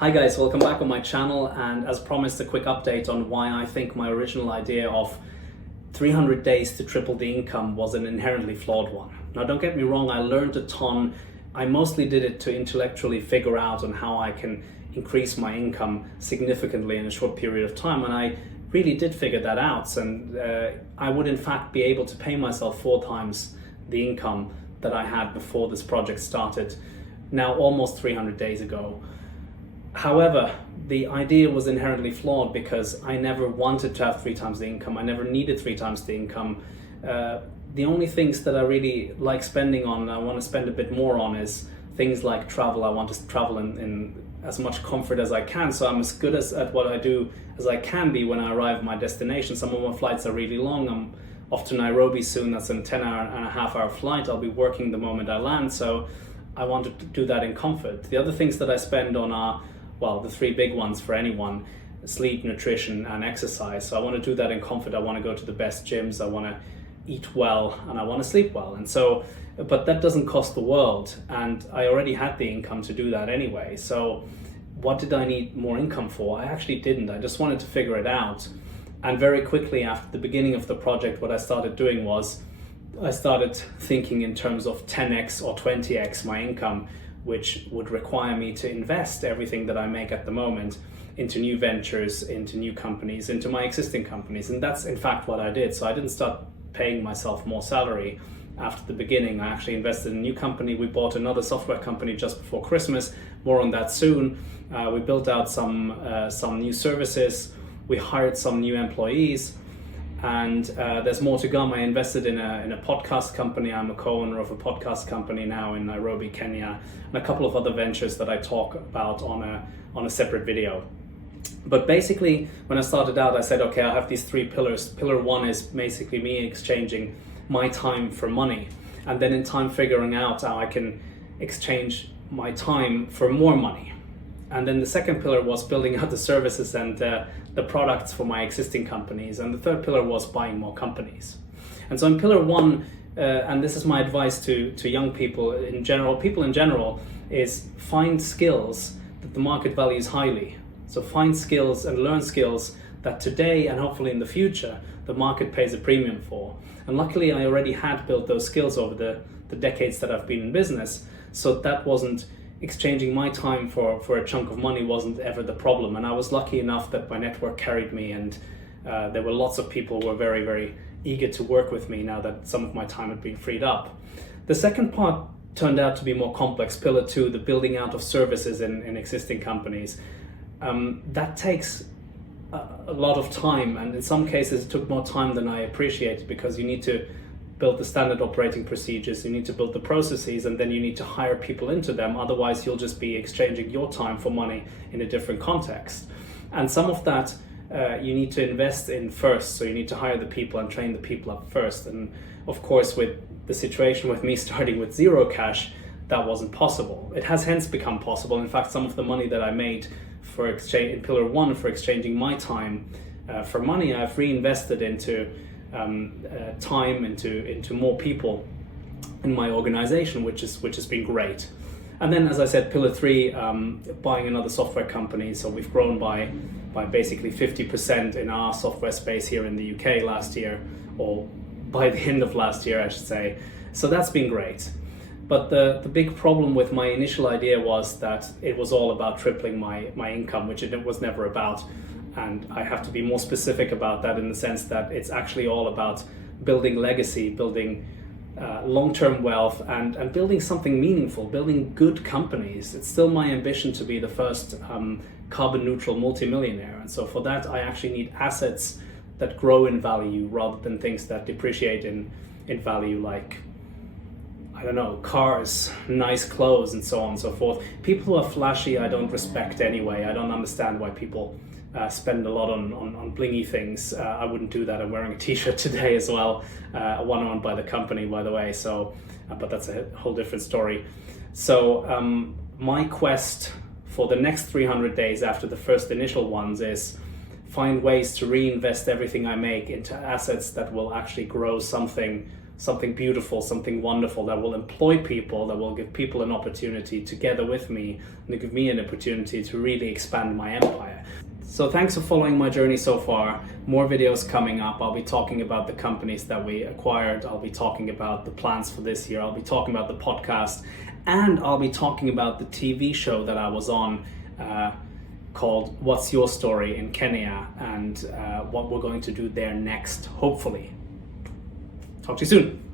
Hi guys, welcome back on my channel, and as promised, a quick update on why I think my original idea of 300 days to triple the income was an inherently flawed one. Now don't get me wrong, I learned a ton. I mostly did it to intellectually figure out on how I can increase my income significantly in a short period of time, and I really did figure that out, and I would in fact be able to pay myself 4 times the income that I had before this project started, now almost 300 days ago. However, the idea was inherently flawed because I never wanted to have 3 times the income. I never needed 3 times the income. The only things that I really like spending on, I want to spend a bit more on, is things like travel. I want to travel in as much comfort as I can, so I'm as good at what I do as I can be when I arrive at my destination. Some of my flights are really long. I'm off to Nairobi soon. That's a 10.5 hour flight. I'll be working the moment I land, so I want to do that in comfort. The other things that I spend on are, well, the 3 big ones for anyone: sleep, nutrition, and exercise. So I want to do that in comfort. I want to go to the best gyms, I want to eat well, and I want to sleep well. And so, but that doesn't cost the world, and I already had the income to do that anyway. So what did I need more income for? I actually didn't. I just wanted to figure it out. And very quickly after the beginning of the project, what I started doing was I started thinking in terms of 10x or 20x my income, which would require me to invest everything that I make at the moment into new ventures, into new companies, into my existing companies. And that's in fact what I did. So I didn't start paying myself more salary after the beginning. I actually invested in a new company. We bought another software company just before Christmas. More on that soon. We built out some new services. We hired some new employees. And there's more to come. I invested in a podcast company. I'm a co-owner of a podcast company now in Nairobi, Kenya, and a couple of other ventures that I talk about on a separate video. But basically, when I started out, I said, okay, I have these 3 pillars. Pillar 1 is basically me exchanging my time for money, and then in time figuring out how I can exchange my time for more money. And then the second pillar was building out the services and the products for my existing companies. And the third pillar was buying more companies. And so in pillar 1, and this is my advice to young people in general, is find skills that the market values highly. So find skills and learn skills that today and hopefully in the future the market pays a premium for. And luckily I already had built those skills over the decades that I've been in business, so that wasn't exchanging my time for a chunk of money wasn't ever the problem. And I was lucky enough that my network carried me, and there were lots of people who were very, very eager to work with me now that some of my time had been freed up. The second part turned out to be more complex. Pillar 2, the building out of services in existing companies. That takes a lot of time, and in some cases it took more time than I appreciated, because you need to build the standard operating procedures, you need to build the processes, and then you need to hire people into them. Otherwise you'll just be exchanging your time for money in a different context. And some of that you need to invest in first, so you need to hire the people and train the people up first. And of course, with the situation with me starting with 0 cash, that wasn't possible. It has hence become possible. In fact, some of the money that I made for exchange in pillar 1 for exchanging my time for money, I've reinvested into time, into more people in my organization, which has been great. And then, as I said, pillar 3, buying another software company. So we've grown by basically 50% in our software space here in the UK last year, or by the end of last year, I should say. So that's been great. But the big problem with my initial idea was that it was all about tripling my income, which it was never about. And I have to be more specific about that, in the sense that it's actually all about building legacy, building long-term wealth, and building something meaningful, building good companies. It's still my ambition to be the first carbon neutral multimillionaire. And so for that, I actually need assets that grow in value rather than things that depreciate in value, like, I don't know, cars, nice clothes, and so on and so forth. People who are flashy, I don't respect anyway. I don't understand why people spend a lot on blingy things. I wouldn't do that. I'm wearing a t-shirt today as well, one owned by the company, by the way. So, but that's a whole different story. So my quest for the next 300 days after the first initial ones is find ways to reinvest everything I make into assets that will actually grow something something beautiful, something wonderful that will employ people, that will give people an opportunity together with me, and to give me an opportunity to really expand my empire. So thanks for following my journey so far. More videos coming up. I'll be talking about the companies that we acquired. I'll be talking about the plans for this year. I'll be talking about the podcast, and I'll be talking about the TV show that I was on called What's Your Story in Kenya, and what we're going to do there next, hopefully. Talk to you soon.